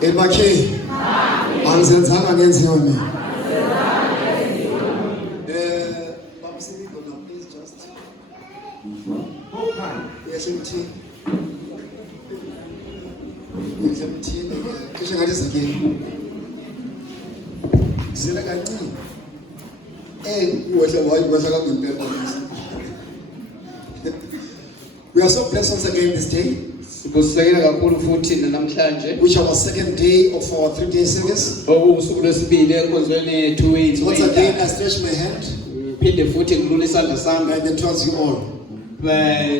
Ebakhe angizenzanga ngenziwa mina. Bamsibiko now please just. Yes, MT. Yes, MT. Kisha ngathi zikini. Zela kancane. Uhle wayikwahla kangempela lezi. We are so blessed once again this day. Sibusekela kakhulu futhi namhlanje Which our second day of our 3-day service. okusuku lwesibili enkonzweni 2 weeks. Once again, I stretch my hand Phinde futhi ngilule isandla sami and then towards you all.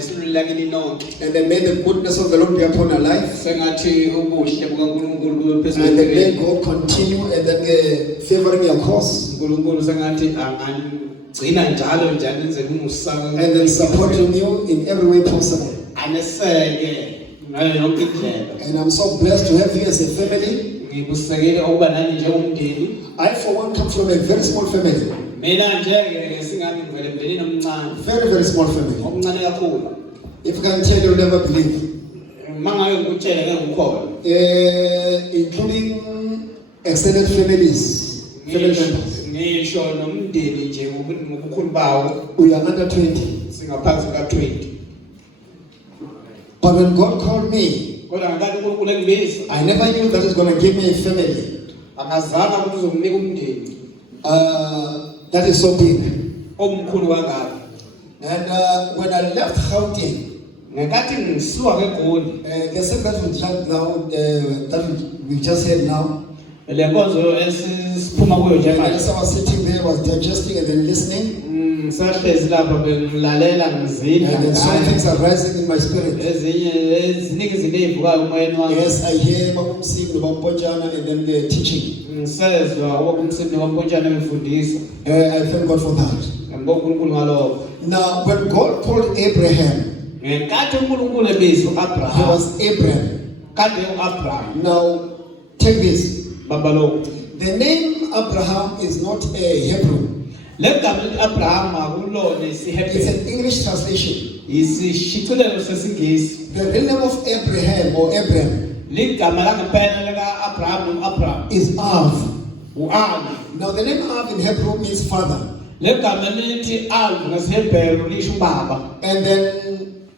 siluleka kini nonke. And then may the goodness of the Lord be upon our life. Sengathi ubuhle bukaNkulunkulu bube phezulu And then may kwethu. God continue and then favoring your cause. uNkulunkulu sengathi angagcina njalo njalo enze umusa And then supporting you in every way possible. aneseke ngayo yonke indlela. And I'm so blessed to have you as a family. Ngibusekele ukuba nani njengomndeni. I for one come from a very small family. Mina nje singani ngivele emndenini omncane. Very, very small family. Omncane kakhulu. If I can tell you, you'll never believe. Mangayo ngikutshele ke ngikholwa. Including extended families. Family members. Ngisho nomndeni nje ngokukhulu bawo We are under 20. singaphansi ka20. But when God called me, Kodwa ngakathi uNkulunkulu engibiza I never knew that He's going to give me a family. angazama ukuthi uzomnika umndeni That is so big. omkhulu kangaka. And when I left Gauteng, Ngakathi ngisuka keGoli the same that we just now, that we just had now. le nkonzo esisiphuma kuyo nje And manje. as I was sitting there, I was digesting and then listening. Sahlezi lapha bengilalela ngizidla. And then so many things are rising in my spirit. Eziningi izinto ezivukayo emoyeni wami. Yes, I hear Babumsik, Babumpochana, and then the teaching. Ngisezwa okumsini wampotshana befundisa. I thank God for that. Ngibonga uNkulunkulu ngalokho. Now, when God called Abraham, Ngenkathi uNkulunkulu ebiza he uAbraham. was Abraham. Kade uAbraham. Now, take this. Bamba lokho. The name Abraham is not a Hebrew. Legama liAbraham akulona It's isiHebrew. an English translation. Isishicilelo sesingisi. The real name of Abraham or Abraham Ligama langempela likaAbraham noAbraham. is Av. uAvi. Now, the name Av in Hebrew means father. Legama lithi Av ngesiHebrew lisho ubaba. And then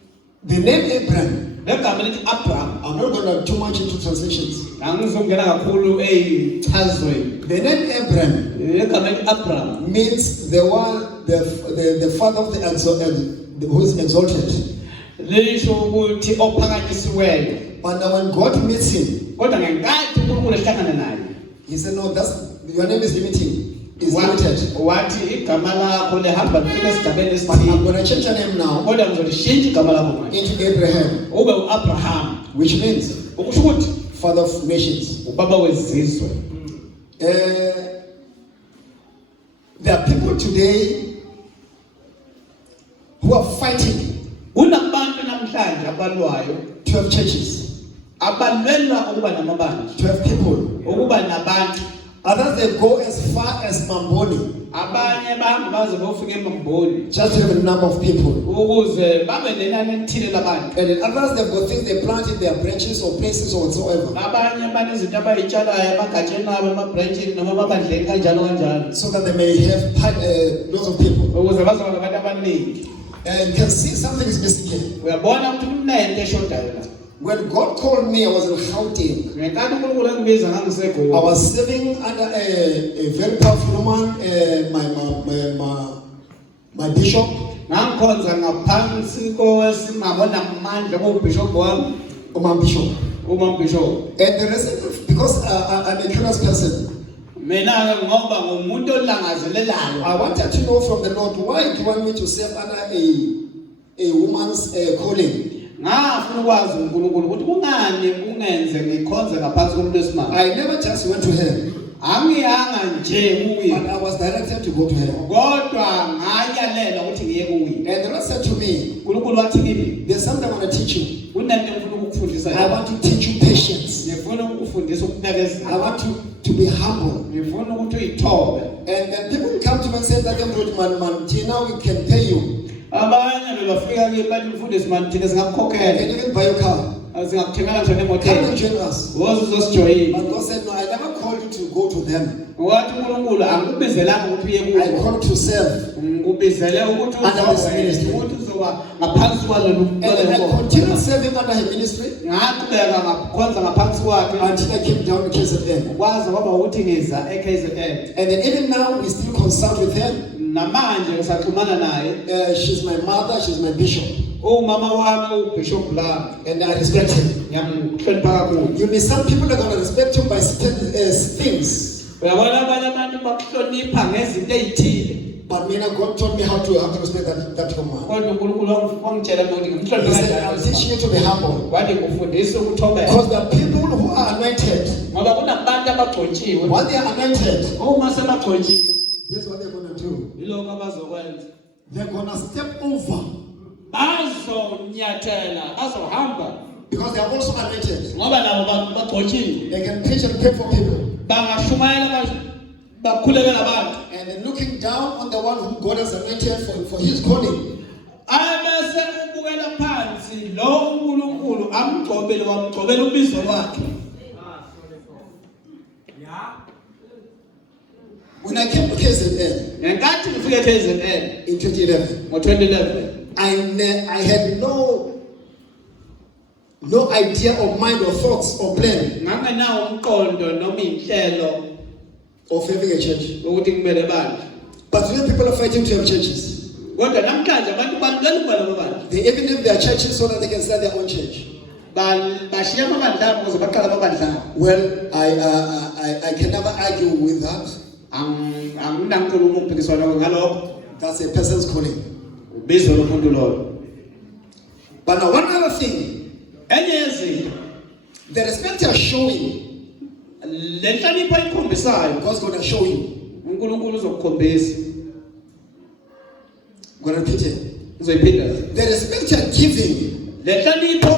the name Abraham, Legama lithi Abraham. I'm not going to too much into translations. Angizongena kakhulu ezichazweni. The name Abraham Legama lithi Abraham. means the one, the father of the who is exalted. Lisho ukuthi ophakanyisiweyo. But now when God meets him, Kodwa ngenkathi uNkulunkulu ehlangana naye. he said, no, your name is limited. Limited. Wathi igama lakho lihamba lifika esigabeni But esithile. I'm going to change your name now Kodwa ngizolishintsha igama lakho manje. into Abraham, Ube uAbraham. which means Ukusho ukuthi father of nations. ubaba wezizwe. There are people today who are fighting Kunabantu namhlanje abalwayo to have churches, abalwela ukuba namabandla, to have people. ukuba nabantu. Others, they go as far as Mamboni Abanye bahamba baze bofika eMamboni just to have a number of people. ukuze babe nenani elithile labantu. And then others, they've got things they plant in their branches or places or whatsoever, Abanye banezinto abayitshalayo emagatsheni abo emabranchini noma emabandleni kanjalo kanjalo so that they may have lots of people. ukuze bazoba nabantu abaningi. And you can see something is missing here. Uyabona ukuthi kunento eshodayo la. When God called me, I was in Gauteng. Ngenkathi uNkulunkulu engibiza I ngangiseGoli. was serving under a very powerful woman, my bishop. Ngangikhonza ngaphansi kowesimamo namandla kuBishop wami, My bishop. uMbishop. And the reason, because I'm a curious person, Mina ngoba ngumuntu olangazelelayo. I wanted to know from the Lord, why do you want me to serve under a woman's calling? Ngafuna ukwazi uNkulunkulu ukuthi kungani kungenze ngikhonze ngaphansi komuntu wesimamo. I never just went to her, Angiyanga nje kuye. but I was directed to go to her. Kodwa ngayalela ukuthi ngiye kuye. And the Lord said to me, uNkulunkulu wathi kimi, there's something I want to teach you. kunento engifuna ukukufundisa I yona. want to teach you patience. Ngifuna ukufundisa I ukubekezela. want you to be humble. Ngifuna ukuthi uyithobe. And then people will come to me and say that man, now we can pay you. Abanye bebafika kimi bathi mfundisi manje thina singakukhokhela. And you can buy your car. Singakuthengela njani Come emotweni. and join us. Woza uzosijoyina. But God said, no, I never called you to go to them. Wathi uNkulunkulu angikubizelanga ukuthi uye I kubo. called to serve. Ngikubizele ukuthi uzoba ngaphansi kwalo And I continued serving under her ministry ngaqhubeka ngakhonza ngaphansi kwakhe until I came down to KZN. kwaze kwaba ukuthi ngiza eKZN. And then even now, we still consult with her. Namanje ngisaxhumana naye. She's my mother, she's my bishop. Umama wami uBishop Langa. And I respect her. Ngiyamhlonipha kakhulu. You mean some people are going to respect you by certain things. Uyabona abanye abantu bakuhlonipha ngezinto ezithile. But God told me how to respect that woman. Kodwa uNkulunkulu wangitshela ukuthi He ngimhloniphe said, I'm teaching you to be humble. wathi ngifundise ukuthobela. Because there are people who are anointed. Ngoba kunabantu abagcotshiwe. When they are anointed, Uma sebagcotshiwe, this is what they're going to do. yilokho abazokwenza. They're going to step over. Bazonyathela, bazohamba Because they are also anointed. ngoba nabo bagcotshiwe. They can preach and pray for people. Bangashumayela bakhulekela abantu. And then looking down on the one whom God has anointed for his calling. Ayebese ubukela phansi lo uNkulunkulu amgcobele wamgcobela ubizo lwakhe. When I came to KZN Ngenkathi ngifike eKZN in 2011, ngo-2011 I had no idea of mind or thoughts or plan ngangenawo umqondo noma inhlelo of having a church. ukuthi kumele bandla. But today people are fighting to have churches. Kodwa namhlanje abantu balulela ukuba babandla. They even leave their churches so that they can start their own church. Bashiya amabandla abo ukuze baqale amabandla. Well, I can never argue with that. Anginankulumo ukubhekiswana ngalokho. That's a person's calling. Ubizo lomuntu loyo. But now one other thing, Enye yezinto the respect you are showing, le nhlonipho ayikhombisayo God's going to show you. uNkulunkulu uzokukhombisa. I'm going to repeat it. Uzoyiphinda. The respect you are giving, Le nhlonipho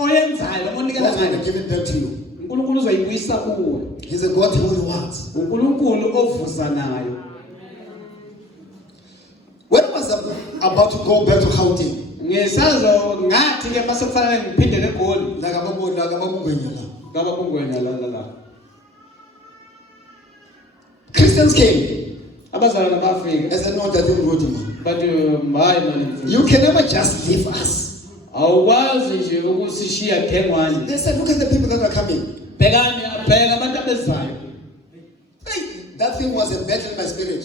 oyenzayo omonikela God's going ngayo to give it back to you. uNkulunkulu uzoyibuyisa kuwe. He's a God who rewards. uNkulunkulu ovusa nayo. When I was about to go back to Gauteng, Ngisazo ngathi ke mase kufanele ngiphindele eGoli ngaba kungwenya la. Christians came. Abazalwane bafika. I said, no, that didn't go to me. Bathi hayi manje. You can never just leave us. Awukwazi nje ukusishiya thengwane. They said, look at the people that are coming. Bhekani abheka abantu abezayo. Hey, that thing was a battle in my spirit.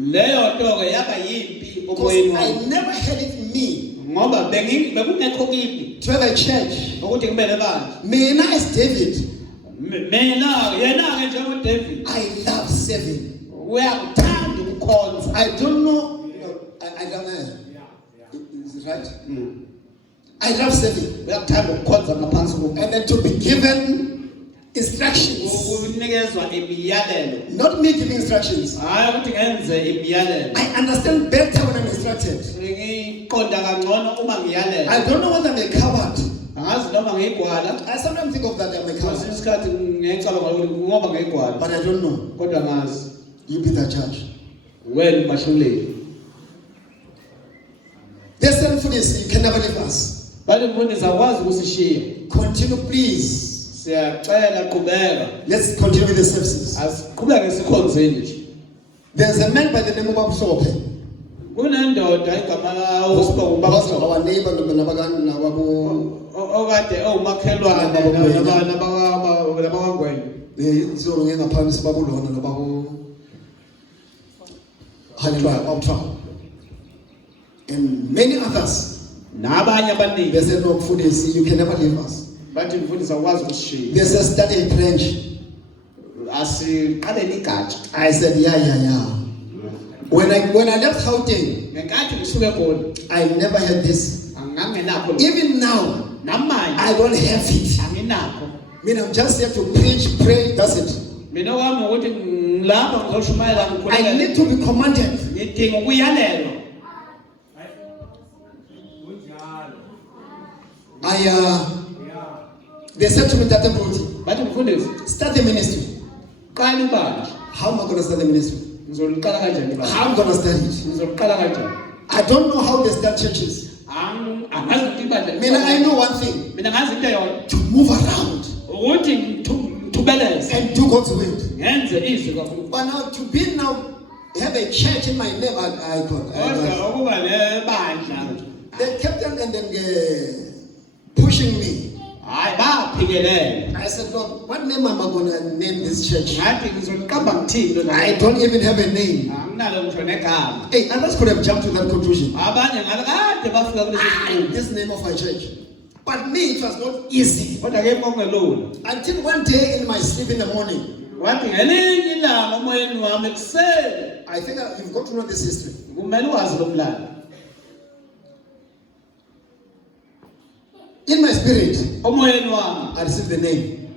Leyo nto ke yaba yimpi Because omoyeni I wami. never had it in me Ngoba bekungekho kimi to have a church. ukuthi kube nebandla. Mina as David, Mina yena ke njengo David. I love serving. Uyakuthanda ukukhonza. I don't know. I don't know. Is it right? I love serving. Uyakuthanda ukukhonza ngaphansi kokho. And then to be given instructions. Ukunikezwa imiyalelo. Not me giving instructions. Hayi ukuthi ngenze imiyalelo. I understand better when I'm instructed. Ngiqonda kangcono uma ngiyalela. I don't know whether I'm a coward. Angazi noma ngiyigwala. I sometimes think of that I'm a Kwesinye coward. isikhathi ngiyacabanga ukuthi ngoba ngiyigwala. But I don't know. Kodwa ngazi You be the judge. wena umahluleli. There's sinfulness. You can never leave us. Bali mfundisi akwazi ukusishiya. Continue, please. Siyacela qhubeka. Let's continue with the services. Asiqhubeke sikhonzeni nje. There's a man by the name of Absope. Kunendoda igama lawo siba ngubaba. Our neighbor, Okade umakhelwane nabakangwenya. And many others. Nabanye abaningi. They said, no, Mfundisi, you can never leave us. Bathi mfundisi akwazi ukushiya. They said, study a branch. Asiqale ligatsha. I said, yeah. When I left Gauteng, Ngenkathi ngisuke eGoli, I never had this. angangenakho. Even now, Namanje I don't have it. anginakho. I mean, I'm just here to preach, pray, that's it. Mina wami ukuthi ngilapha ngizoshumayela I ngikhulekela. need to be commanded. Ngidinga ukuyalelwa. They said to me that Mfundisi, Bathi mfundisi, start the ministry. qala ibandla. How am I going to start the ministry? Ngizoliqala kanjani ibandla? How am I going to start it? Ngizoliqala kanjani? I don't know how they start churches. Angazi ukuthi ibandla Mina, I know one thing. mina ngazi into yona To move around ukuthi ngithubeleze and do God's will. ngenze izwi kaNkulunkulu. But now to be now, have a church in my name, I Kodwa ukuba nebandla they kept on and then pushing me. hayi baphikelela. I said, Lord, what name am I going to name this church? Ngathi ngizoliqamba ngithini lo I don't even have a name. anginalo ngisho negama. Hey, others could have jumped to that conclusion. Abanye ngakade bafika kulesi sinqumo. This name of my church. But me, it was not easy. Kodwa ke kongelula. Until one day in my sleep in the morning, Wathi ngelinye ilanga umoyeni wami ekuseni. I think you've got to know this history. Kumele wazi lo mlando. In my spirit, Umoyeni wami I received the name.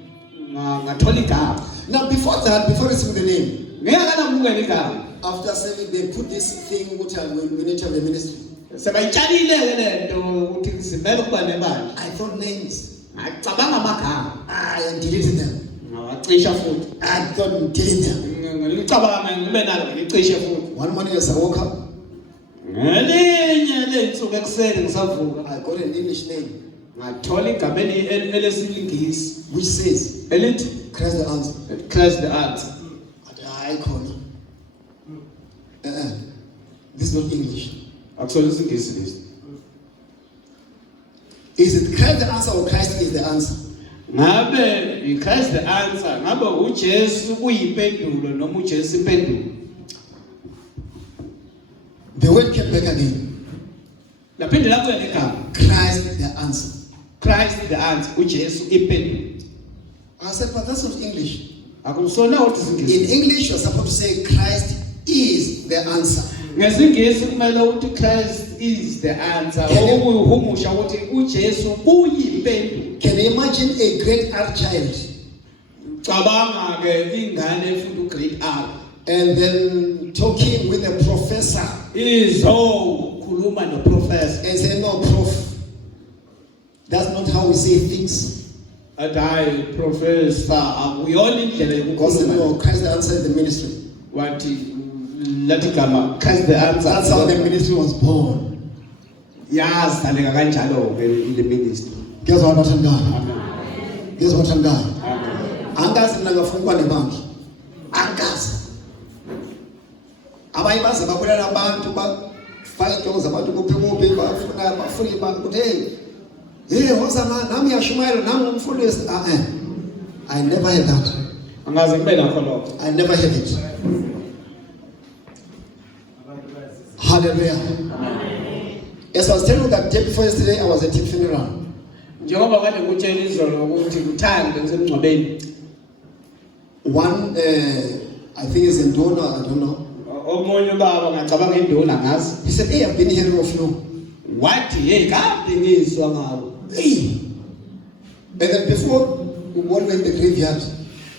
ngathola igama. Now, before that, before receiving the name, Ngiyakanakumukela igama. after serving, they put this thing which we need to have a ministry. Sebayitshalile ke lento ukuthi simele ukuba nebandla. I thought names. Ngicabanga amagama. I deleted them. Ngawacisha futhi. I thought deleted them. Ngicabanga ngibe nalo ngicishe futhi. One morning as I woke up, Ngelinye lensuku ekuseni ngisavuka. I got an English name Ngathola igama elesilingisi which says, elithi Christ the answer. Christ the answer. I call it. This is not English. Akusona isingisi lesi. Is it Christ the answer or Christ is the answer? Ngabe iChrist the answer, ngabe uJesu kuyimpendulo noma uJesu impendulo. The word came back again. Laphinde labuya negama. Christ the answer. Christ the answer, uJesu impendulo. I said, but that's not English. Akusona ukuthi In isingisi. English, you're supposed to say Christ is the answer. Ngesingisi kumele ukuthi Christ is the answer. Okuhumusha ukuthi uJesu kuyimpendulo. Can you imagine a great art child Cabanga ke ingane efunda ugrade R. and then talking with a professor Izokhuluma noprofessor. and say, no, prof, that's not how we say things. Athi professor akuyona indlela Because yokukhuluma. no, Christ the answer is the ministry. Wathi lathi gama Christ the answer. That's how the ministry was born. Yazaleka kanjalo ke le ministry. Guess what happened now? Amen. Guess what happened now? Amen. Angazi mina ngafuna nebandla. Angazi. Abanye baze babulala abantu bafaka inhloko zabantu kuphimuphi bafuna ukuthi hey wozama nami yashumayela nami ngumfundisi. I never had that. Angaze kube nakho lokho. I never had it. Hallelujah. As I was telling you that day before yesterday, I was at a funeral. Njengoba kade ngutshela izolo ukuthi ngithande ngisemngcwabeni. One, I think is in Dona, I don't know. Omunye ubaba ngacabanga induna ngazi. He said, hey, I've been hearing of you. Wathi hey kade ngizwa ngawo. Hey. And then before we went in the graveyard,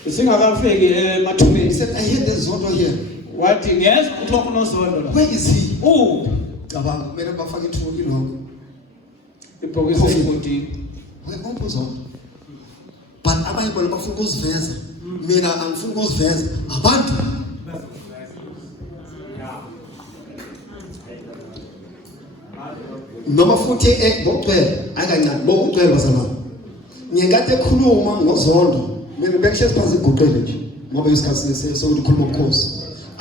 Singakafiki he emathumeni. said, I heard there's Zoto here. Wathi ngezwe ukuthi kunozondo la. Where is he? Cabanga Mera bafake ithuli lo. ibhokisi elibhodini. Wayebombo Zoto. But abanye bona bafuna ukuziveza. Mina angifuni ukuziveza. Abantu. Noma futhi ngocwele akancane bokucwele bazalwane. Ngiyekade ekhuluma ngozondo. Mina bekushiya phansi igoqele nje. Ngoba isikhathi sokuthi khuluma ukhosi.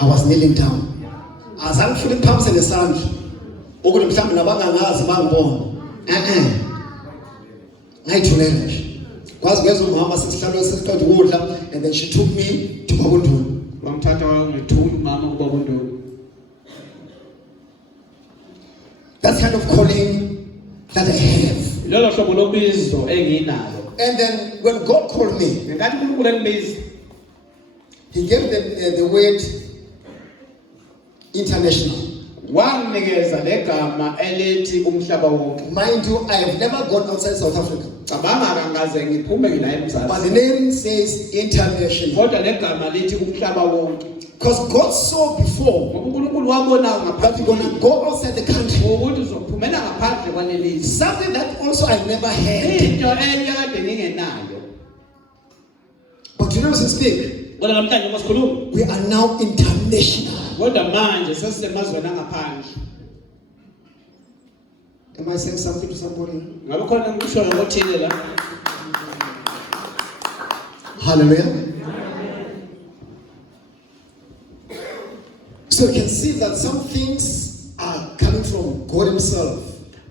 I was kneeling down. Azange ngifike ngiphamise nesandla. Ukuthi mhlawumbe nabangangazi bangibona. Ngayithulela nje. Kwazi kweza umama sesihlalo sesiqeda ukudla and then she took me to Babundulu. Wamthatha wangithula umama kuba kondolo. That kind of calling that I have. Lolo hlobo lobizo enginalo. And then when God called me, Ngenkathi uNkulunkulu engibiza, He gave the word international. wanginikeza legama elithi umhlaba wonke. Mind you, I have never gone outside South Africa. Cabanga kangaze ngiphume ngila But eMzansi. the name says international. Kodwa legama lithi umhlaba wonke. Because God saw before Ngoba uNkulunkulu wabona that ngaphansi you're going to go outside the country. ukuthi uzophumela ngaphandle kwalelizwe. Something that also I never had. Into enye kade ngingenayo. But you know, as we speak, Kodwa namhlanje masikhuluma. we are now international. Kodwa manje sesisemazweni angaphandle. Am I saying something to somebody? Ngabe khona ngisho ngothile la. Hallelujah. So you can see that some things are coming from God Himself.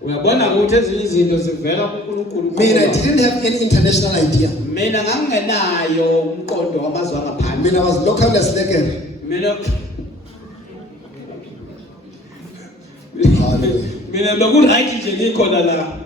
Uyabona ukuthi ezinye izinto zivela kuNkulunkulu. I didn't have any international idea. Mina ngangenayo umqondo wamazwe angaphandle. I was local as lekker. Mina lokhu right nje ngikhona la.